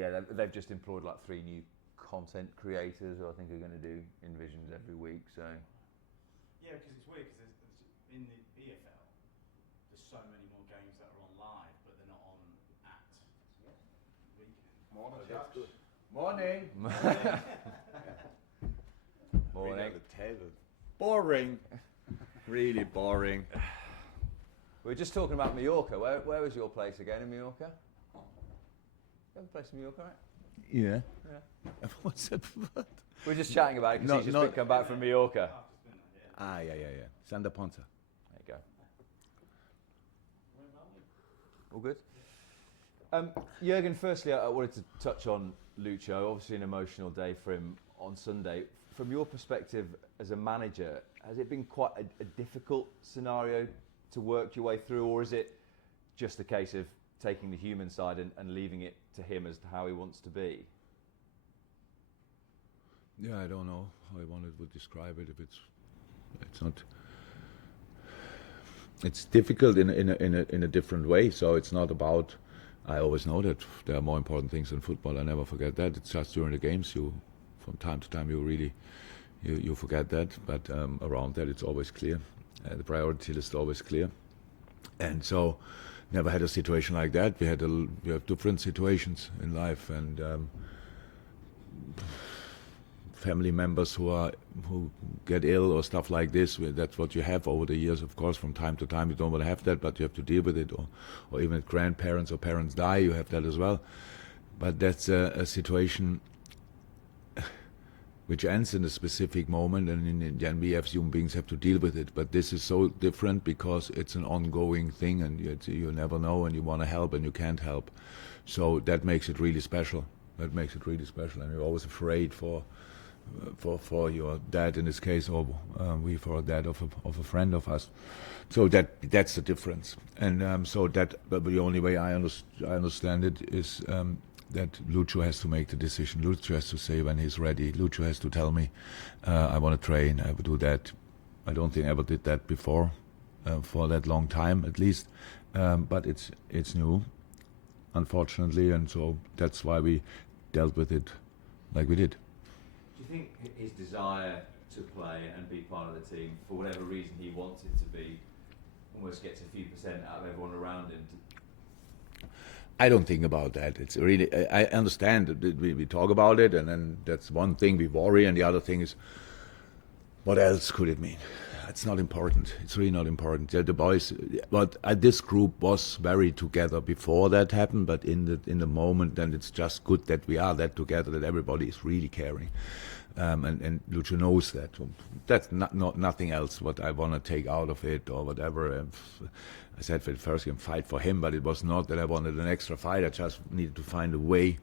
Yeah, they've just employed like 3 new content creators who I think are going to do Envisions every week. So yeah, because it's weird because in the EFL there's so many more games that are on live, but they're not on at weekend. Morning, that's good. Morning. Morning. The table. Boring. Really boring. We were just talking about Mallorca. Where was your place again in Mallorca? You have a place in Mallorca, right? Yeah. Yeah. What's that? What? We were just chatting about it because he's just come back from Mallorca. Yeah. Santa Ponta. There you go. All good? Jurgen, firstly, I wanted to touch on Lucho. Obviously an emotional day for him on Sunday. From your perspective as a manager, has it been quite a difficult scenario to work your way through, or is it just a case of taking the human side and leaving it to him as to how he wants to be? Yeah, I don't know how I would describe it. If it's not. It's difficult in a different way. So it's not about. I always know that there are more important things than football. I never forget that. It's just during the games from time to time, you forget that. But around that, it's always clear. The priority list is always clear. And so, never had a situation like that. We have different situations in life, and family members who get ill or stuff like this. That's what you have over the years, of course. From time to time, you don't want to have that, but you have to deal with it. Or even if grandparents or parents die, you have that as well. But that's a situation which ends in a specific moment, and then we as human beings have to deal with it. But this is so different because it's an ongoing thing, and you never know, and you want to help, and you can't help. So that makes it really special. And you're always afraid for your dad in this case, or we for a dad of a friend of us. So that's the difference. And but the only way I understand it is. That Lucho has to make the decision. Lucho has to say when he's ready. Lucho has to tell me, I want to train, I will do that. I don't think I ever did that before, for that long time at least. But it's new, unfortunately, and so that's why we dealt with it like we did. Do you think his desire to play and be part of the team, for whatever reason he wants it to be, almost gets a few percent out of everyone around him? I don't think about that. It's really, I understand that we talk about it, and then that's one thing we worry, and the other thing is, what else could it mean? It's not important. It's really not important. The boys, but this group was very together before that happened, but in the moment, then it's just good that we are that together, that everybody is really caring. And Lucho knows that. That's not nothing else what I want to take out of it or whatever. I said for the first game, fight for him, but it was not that I wanted an extra fight. I just needed to find a way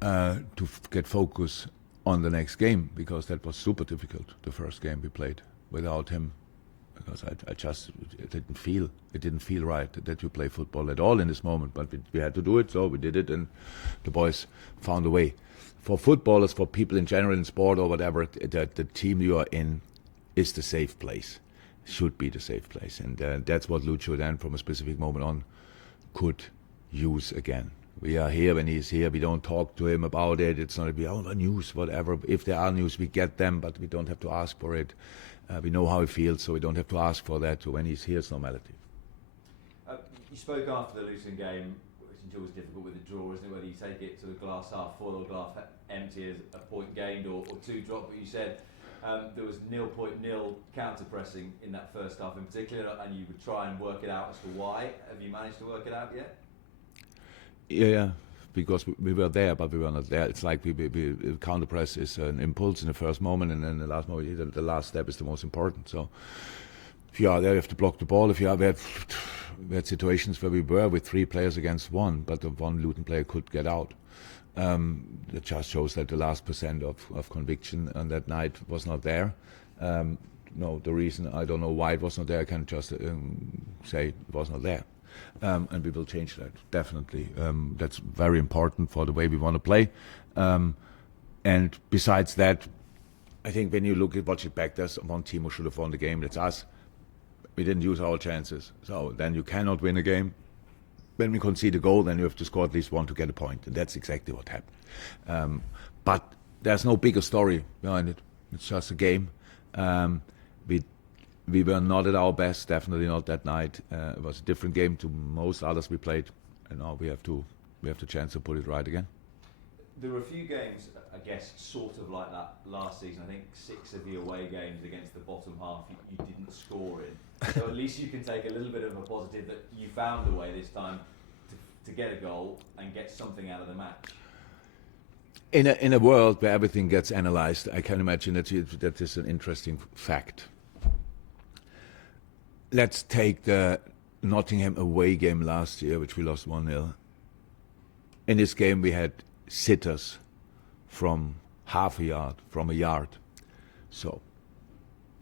to get focus on the next game, because that was super difficult, the first game we played without him, because it didn't feel right that you play football at all in this moment, but we had to do it, so we did it, and the boys found a way. For footballers, for people in general in sport or whatever, the team you are in is the safe place, should be the safe place, and that's what Lucho then from a specific moment on could use again. We are here when he's here. We don't talk to him about it. It's not news, whatever. If there are news, we get them, but we don't have to ask for it. We know how he feels, so we don't have to ask for that. So when he's here, it's normality. You spoke after the Luton game, which is always difficult with the draw, isn't it? Whether you take it to the glass half full or glass empty as a point gained or 2 dropped. But you said there was 0.0 counter pressing in that first half in particular, and you would try and work it out as to why. Have you managed to work it out yet? Yeah, because we were there, but we were not there. It's like we counter press is an impulse in the first moment, and then the last moment, the last step is the most important. So if you are there, you have to block the ball. We had situations where we were with 3 players against 1, but the one Luton player could get out. It just shows that the last % of conviction on that night was not there. No, the reason, I don't know why it was not there. I can just say it was not there. And we will change that, definitely. That's very important for the way we want to play. And besides that, I think when you watch it back, there's one team who should have won the game. That's us. We didn't use our chances. So then you cannot win a game. when we concede a goal, then you have to score at least one to get a point, and that's exactly what happened. But there's no bigger story behind it. It's just a game. We were not at our best, definitely not that night. It was a different game to most others we played, and now we have the chance to put it right again. There were a few games, I guess, sort of like that last season. I think 6 of the away games against the bottom half you didn't score in. So at least you can take a little bit of a positive that you found a way this time to get a goal and get something out of the match. In a world where everything gets analysed, I can imagine that is an interesting fact. Let's take the Nottingham away game last year, which we lost 1-0. In this game we had sitters from half a yard, from a yard. So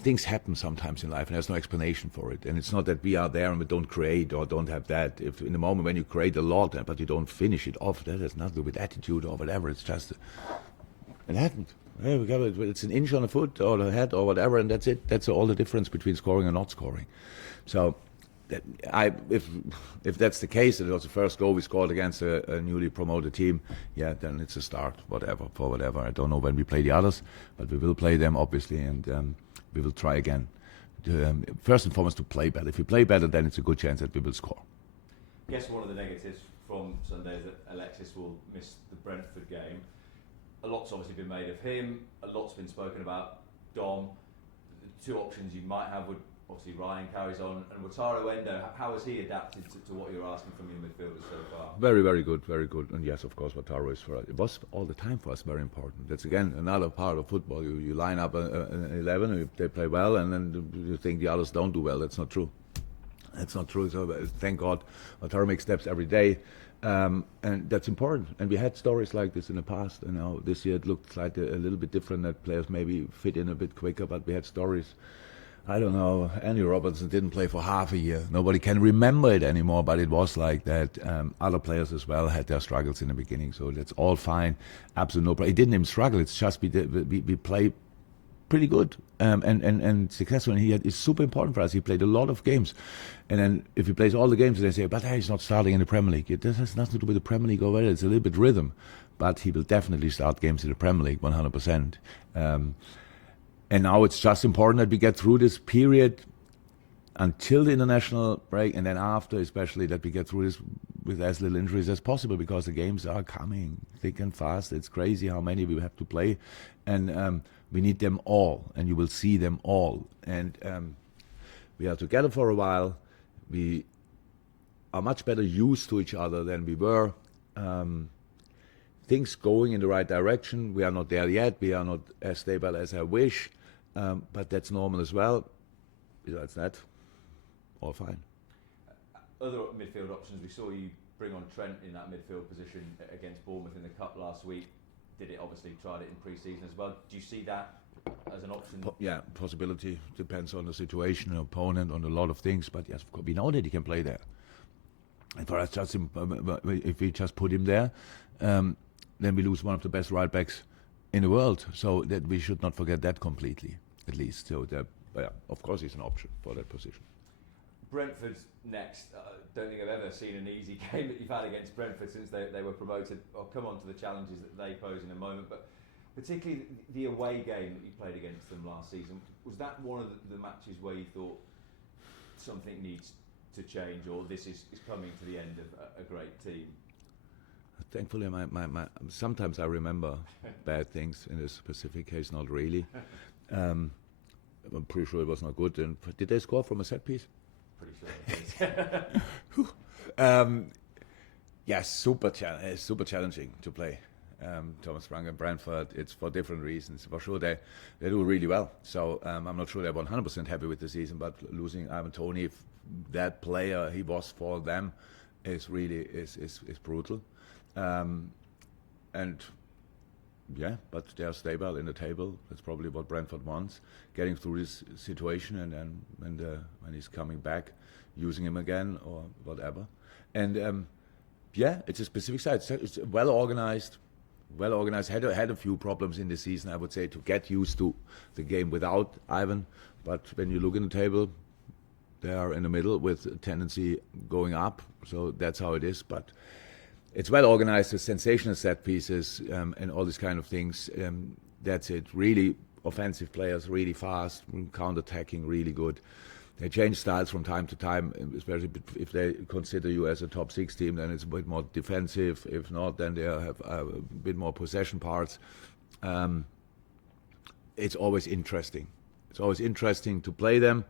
things happen sometimes in life and there's no explanation for it. And it's not that we are there and we don't create or don't have that. If in the moment when you create a lot but you don't finish it off, that has nothing to do with attitude or whatever. It's just, it happened. Hey, we got it. It's an inch on the foot or the head or whatever, and that's it. That's all the difference between scoring and not scoring. So if that's the case, and it was the first goal we scored against a newly promoted team, yeah, then it's a start, whatever. I don't know when we play the others, but we will play them, obviously, and we will try again. First and foremost, to play better. If we play better, then it's a good chance that we will score. I guess one of the negatives from Sunday is that Alexis will miss the Brentford game. A lot's obviously been made of him, a lot's been spoken about Dom. The 2 options you might have would, obviously Ryan carries on, and Wataru Endo, how has he adapted to what you're asking from your midfielders so far? Very, very good, very good. And yes, of course, Wataru is for us. It was all the time for us very important. That's again another part of football. You line up an 11, and they play well, and then you think the others don't do well. That's not true. That's not true. So thank God, Wataru makes steps every day. And that's important. And we had stories like this in the past. You know, this year it looked like a little bit different, that players maybe fit in a bit quicker, but we had stories. I don't know, Andy Robertson didn't play for half a year. Nobody can remember it anymore, but it was like that. Other players as well had their struggles in the beginning, so that's all fine. Absolutely no problem. He didn't even struggle. It's just we play pretty good and successful. And it's super important for us. He played a lot of games. And then if he plays all the games, they say, but he's not starting in the Premier League. This has nothing to do with the Premier League or whether it's a little bit rhythm. But he will definitely start games in the Premier League, 100%. And now it's just important that we get through this period until the international break, and then after, especially, that we get through this with as little injuries as possible, because the games are coming thick and fast. It's crazy how many we have to play, and we need them all, and you will see them all. And we are together for a while. We are much better used to each other than we were. Things going in the right direction. We are not there yet. We are not as stable as I wish, but that's normal as well. Besides that, all fine. Other midfield options, we saw you bring on Trent in that midfield position against Bournemouth in the Cup last week. Did it, obviously tried it in pre-season as well. Do you see that as an option? Yeah, possibility. Depends on the situation, the opponent, on a lot of things. But yes, of course, we know that he can play there. And for us, just if we just put him there, then we lose one of the best right backs in the world. So that we should not forget that completely, at least. So yeah, of course, he's an option for that position. Brentford's next. Don't think I've ever seen an easy game that you've had against Brentford since they were promoted. I'll come on to the challenges that they pose in a moment, but particularly the away game that you played against them last season, was that one of the matches where you thought something needs to change, or this is coming to the end of a great team? Thankfully, sometimes I remember bad things. In this specific case, not really. I'm pretty sure it was not good. And did they score from a set piece? Pretty sure. Yes, super challenging to play. Thomas Frank and Brentford, it's for different reasons. For sure, they do really well. So I'm not sure they're 100% happy with the season, but losing Ivan Toney, that player he was for them, is really is brutal. And yeah, but they are stable in the table. That's probably what Brentford wants, getting through this situation, and then when he's coming back, using him again or whatever. And yeah, it's a specific side. It's well organized. Had a few problems in the season, I would say, to get used to the game without Ivan. But when you look in the table, They are in the middle with a tendency going up, so that's how it is. But it's well organized, the sensational set pieces and all these kind of things. That's it. Really offensive players, really fast, counter-attacking, really good. They change styles from time to time, especially if they consider you as a top 6 team, then it's a bit more defensive. If not, then they have a bit more possession parts. It's always interesting. It's always interesting to play them,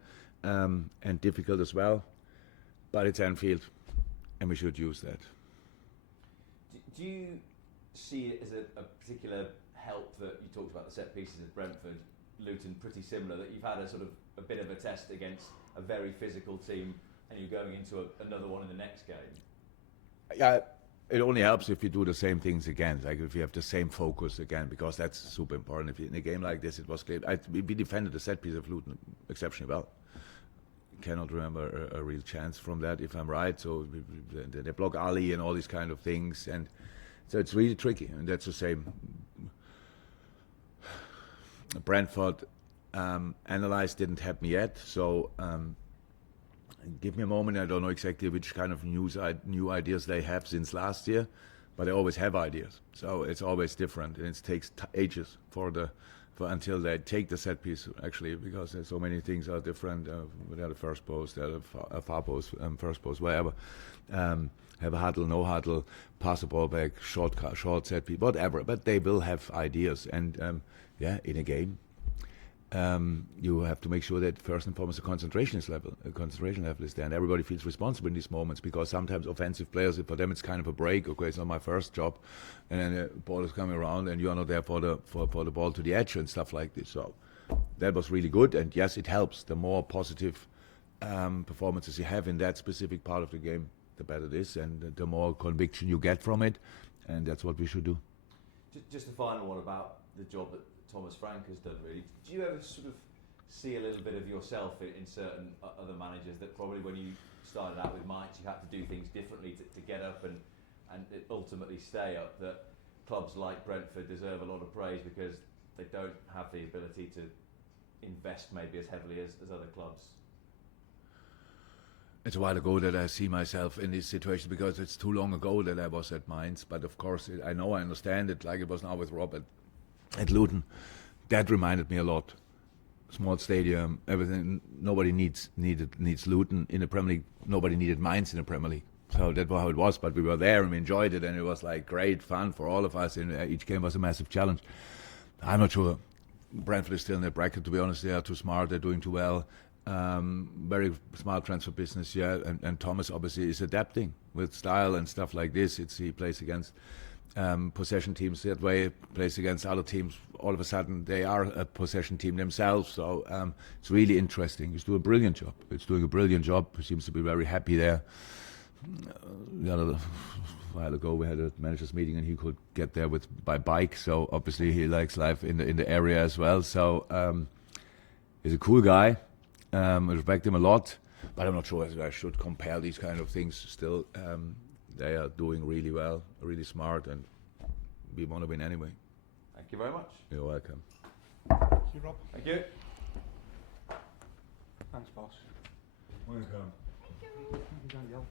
and difficult as well. But it's Anfield, and we should use that. Do you see it as a particular help that you talked about the set pieces at Brentford, Luton, pretty similar, that you've had a sort of a bit of a test against a very physical team and you're going into another one in the next game? Yeah, it only helps if you do the same things again, like if you have the same focus again, because that's super important. If you, in a game like this, it was clear. We defended the set piece of Luton exceptionally well. Cannot remember a real chance from that, if I'm right. So they block Ali and all these kind of things, and so it's really tricky. And that's the same. Brentford analyzed didn't have me yet, so give me a moment. I don't know exactly which kind of new ideas they have since last year, but they always have ideas. So it's always different, and it takes ages until they take the set piece, actually, because there's so many things are different. Without a first post, a far post, first post, whatever. Have a huddle, no huddle, pass the ball back, short set piece, whatever. But they will have ideas, and in a game, you have to make sure that first and foremost the concentration level is there, and everybody feels responsible in these moments, because sometimes offensive players, for them it's kind of a break. Okay, it's not my first job, and then the ball is coming around, and you are not there for the ball to the edge and stuff like this. So that was really good, and yes, it helps. The more positive performances you have in that specific part of the game, the better it is, and the more conviction you get from it, and that's what we should do. Just a final one about the job that Thomas Frank has done, really. Do you ever sort of see a little bit of yourself in certain other managers, that probably when you started out with Mainz you had to do things differently to get up and ultimately stay up, that clubs like Brentford deserve a lot of praise because they don't have the ability to invest maybe as heavily as other clubs? It's a while ago that I see myself in this situation, because it's too long ago that I was at Mainz. But of course, I understand it, like it was now with Robert at Luton. That reminded me a lot. Small stadium, everything. Nobody needs Luton in the Premier League. Nobody needed Mainz in the Premier League. So that's how it was. But we were there and we enjoyed it, and it was like great fun for all of us. And each game was a massive challenge. I'm not sure Brentford is still in their bracket. To be honest, they are too smart. They're doing too well. Very smart transfer business, yeah. And Thomas obviously is adapting with style and stuff like this. He plays against possession teams that way, plays against other teams. All of a sudden, they are a possession team themselves. So it's really interesting. He's doing a brilliant job. He seems to be very happy there. A while ago, we had a managers meeting, and he could get there by bike. So obviously, he likes life in the area as well. So he's a cool guy. I respect him a lot, but I'm not sure I should compare these kind of things. Still, they are doing really well, really smart, and we want to win anyway. Thank you very much. You're welcome. Thank you, Rob. Thank you. Thanks, boss. Welcome. Thank you, Daniel.